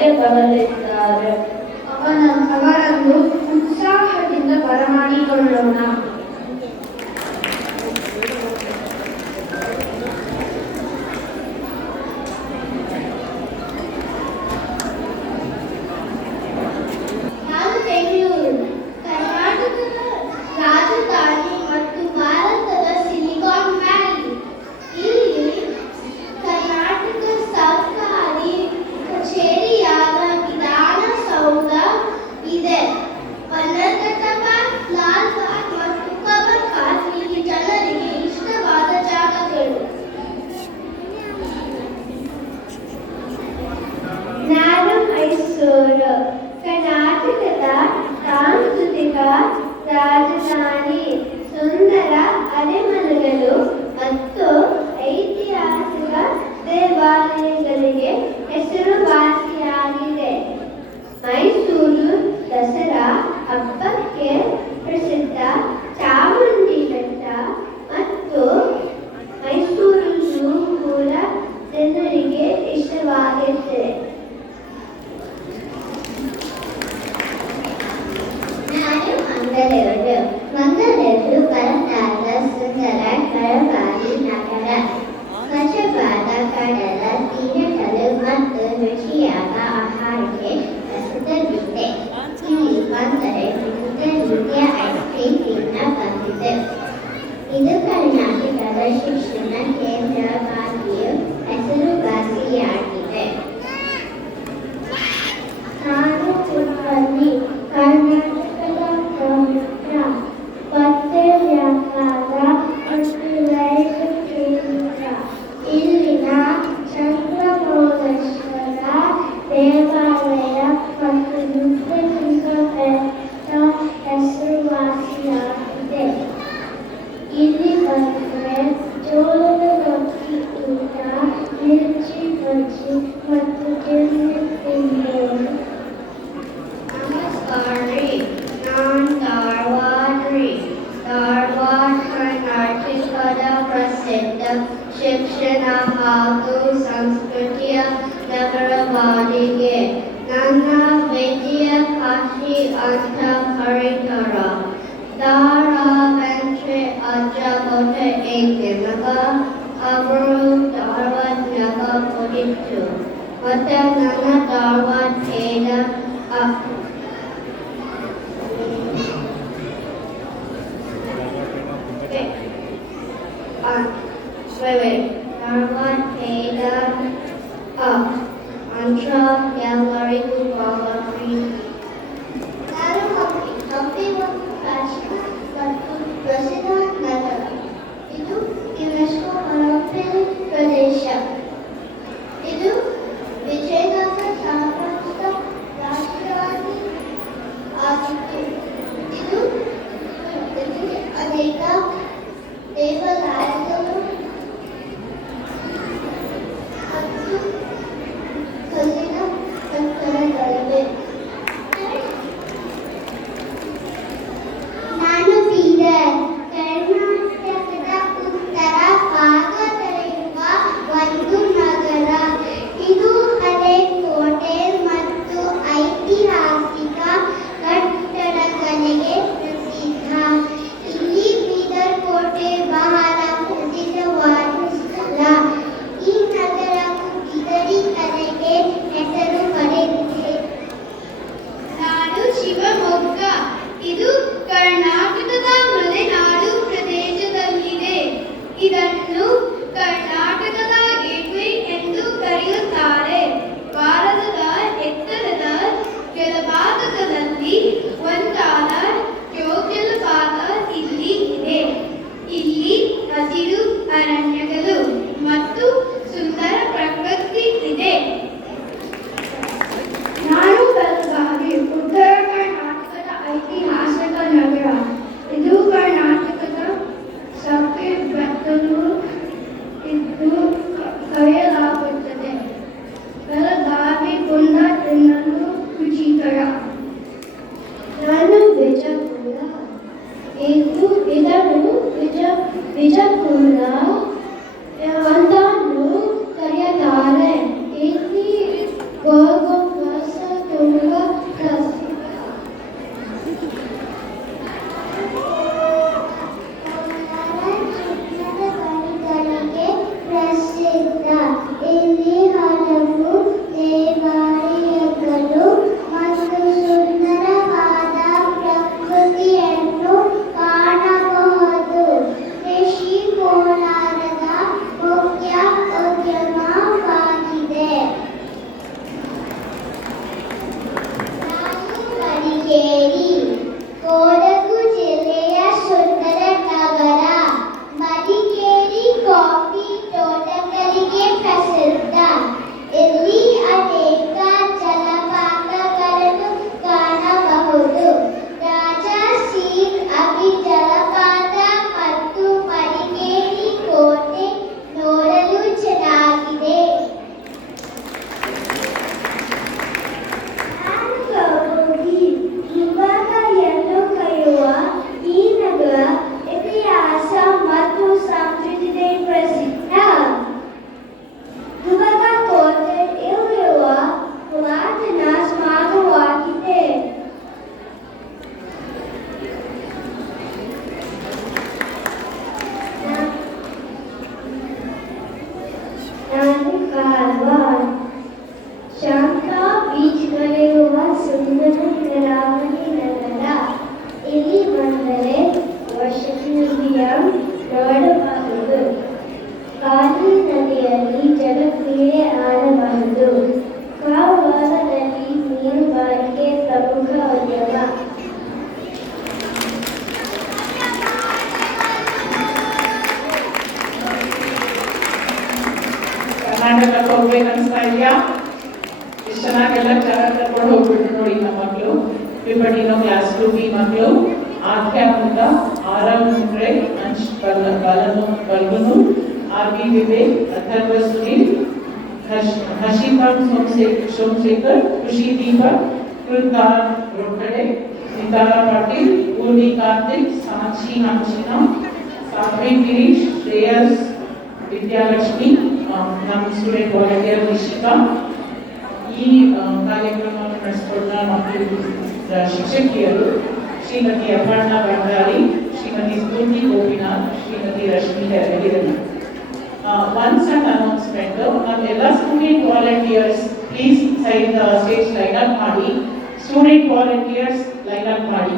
ಬರಲಿದ್ದಾರೆ. ಅವರನ್ನು ಉತ್ಸಾಹದಿಂದ ಬರಮಾಡಿಕೊಳ್ಳೋಣ. ಕರ್ನಾಟಕದ ಸಾಂಸ್ಕೃತಿಕ ರಾಜಧಾನಿ, ಸುಂದರ ಅರಮನೆಗಳು ಮತ್ತು ಐತಿಹಾಸಿಕ ದೇವಾಲಯಗಳಿಗೆ ಹೆಸರುವಾಸಿಯಾಗಿದೆ. ಮೈಸೂರು ದಸರಾ ಹಬ್ಬಕ್ಕೆ ಪ್ರಸಿದ್ಧ ಚಾಮುಂಡಿ ಬೆಟ್ಟ ಮತ್ತು ಮೈಸೂರು ಝೂ ಕೂಡ ಜನರಿಗೆ ಇಷ್ಟವಾಗಿದೆ. ಮಂಗಳೂರು ಬರಲಾದ ಸುಂದರ ಕರಾವಳಿ ನಗರ. ಸ್ವಚ್ಛವಾದ ಕಡಲ ತೀರಗಳು ಮತ್ತು ರುಚಿಯಾದ ಆಹಾರಕ್ಕೆ ಪ್ರಸಿದ್ಧವಿದೆ. ಇಲ್ಲಿ ಬಂದರೆ ವಿವಿಧ ರೀತಿಯ ಐಸ್ ಕ್ರೀಮ್ ತಿನ್ನ ಬಂದಿದೆ. ಇದು ಕರ್ನಾಟಕದ ಶಿಕ್ಷಣ ಕೇಂದ್ರವಾಗಿಯೂ ಹೆಸರುವಾಸಿಯಾಗಿದೆ. ನಾನು ಉತ್ಪತ್ತಿ ಕರ್ನಾಟಕದ ಪ್ರಮುಖ ಬಟ್ಟೆ ವ್ಯಾಪಾರ ಮತ್ತು ರೈಲು ಕೇಂದ್ರ. ಇಲ್ಲಿನ ಚಂದ್ರಮೌಳೇಶ್ವರ ದೇವಾಲಯ ಮತ್ತು ನೃತ್ಯಲಿಂಗ ಬೆಟ್ಟ ಹೆಸರುವಾಸಿಯಾಗಿದೆ. ಇಲ್ಲಿ ಬಂದರೆ ಜೋಳದ ರೊಟ್ಟಿ ಊಟ, ಮಿರ್ಚಿ ಬಜ್ಜಿ ಮತ್ತು ತಿಂಡಿ ತಿನ್ನಬಹುದು. ನಮಸ್ಕಾರ ರೀ, ನಾನು ಧಾರವಾಡ ರೀ. ಧಾರವಾಡ ಕರ್ನಾಟಕದ ಪ್ರಸಿದ್ಧ ಶಿಕ್ಷಣ ಹಾಗೂ ಸಂಸ್ಕೃತಿಯ ನಗರವಾಗಿದೆ. ನನ್ನ ವಿಜಯ ಕಾಶಿ ಅಂತ ಕರೀತಾರ. ದಾರಾ ವೆಂಟ್ರೆ ಅಜ್ಜ ಕೋಟೆ ಏಕೆಮಗ ಅವರು ಧಾರವಾಡನಾಗ ಓದಿತ್ತು. ಮತ್ತು ನನ್ನ ಧಾರವಾಡ ಏನ ಧಾರವಾಡ ಏನ ಅಂತ ಎಲ್ಲರಿಗೂ ಬಹಳ ಪ್ರೀತಿ. ನಾನು ಹಂಪಿ ಒಂದು ಪ್ರಾಚೀನ ಮತ್ತು ಪ್ರಸಿದ್ಧ ನಗರ. ಇದು ಯುನೆಸ್ಕೋ ಮರಪೇರು ಪ್ರದೇಶ. ಇದು ವಿಜಯನಗರ ಸಾಮ್ರಾಜ್ಯದ ರಾಜಧಾನಿ ಆಗಿತ್ತು. ಇದು ಅನೇಕ ದೇವಾಲಯಗಳು ಮತ್ತು ಕಲ್ಲಿನ ಕಟ್ಟಡ ಸುಂದರ ನಗರ. ಇಲ್ಲಿ ಬಂದರೆ ವರ್ಷಕ್ಕೆ ನೋಡಬಹುದು. ಕಾಳಿ ನದಿಯಲ್ಲಿ ಜಲಕ್ರೀಡೆ ಆಡಬಹುದು. ಕಾರವಾರದಲ್ಲಿ ಮೀನುಗಾರಿಕೆ ಪ್ರಮುಖ ಉದ್ಯಮ. ಕರ್ನಾಟಕಕ್ಕೆ ಹೋಗ್ಬೇಕನ್ಸ್ತಾ ಇದೆಯಾ? ಇಷ್ಟು ಚೆನ್ನಾಗೆಲ್ಲ ಚೆನ್ನಾಗಿ ಕರ್ಕೊಂಡು ಹೋಗ್ಬಿಟ್ರು ನೋಡಿ ನಮ್ಮ ಮಕ್ಕಳು. ಪಿಪಟಿನೋ ಕ್ಲಾಸ್ 2B ಮಕ್ಕಳು. ಆಧ್ಯಾತ್ಮಿಕ ಆರವ್ ಮುಂಡ್ರೆ, ಅಂಶ್ ಬಲ್ಗನು, RB ವಿವೇಕ್, ಅಥರ್ವ ಸುನೀಲ್, ಹಶಿಕಾಂ ಸೋಮಶೇಖರ್, ಖುಷಿ ದೀಪಕ್, ಕೃತಾರ್ ರೊಟ್ಟಡೆ, ನಿತಾರಾ ಪಾಟೀಲ್, ಪೂರ್ಣಿ ಕಾರ್ತಿಕ್, ಸಾಕ್ಷಿ ಹಂಚಿನಾ, ಸಾತ್ವಿಕ್ ಗಿರೀಶ್, ಶ್ರೇಯಸ್ ವಿದ್ಯಾಲಕ್ಷ್ಮಿ, ನಮ್ಮ ಸ್ಟೂಡೆಂಟ್ ವಾಲಂಟಿಯರ್ ನಿಶಿಕಾ. ಈ ಕಾರ್ಯಕ್ರಮವನ್ನು ನಡೆಸಿಕೊಂಡ ಮಕ್ಕಳು ಶಿಕ್ಷಕಿಯರು ಶ್ರೀಮತಿ ಅಪರ್ಣಾ ಭಂಡಾರಿ, ಶ್ರೀಮತಿ ಸ್ಫೂರ್ತಿ ಗೋಪಿನಾಥ್, ಶ್ರೀಮತಿ ರಶ್ಮಿ ಹೆಗಲಿರಲಿ. ಒನ್ಸ್ ಅನ್ ಅನೌನ್ಸ್ಮೆಂಟ್, ನಮ್ಮೆಲ್ಲ student volunteers please side stage line up ಮಾಡಿ. ಸ್ಟೂಡೆಂಟ್ ವಾಲಂಟಿಯರ್ಸ್ ಲೈನ್ ಅಪ್ ಮಾಡಿ.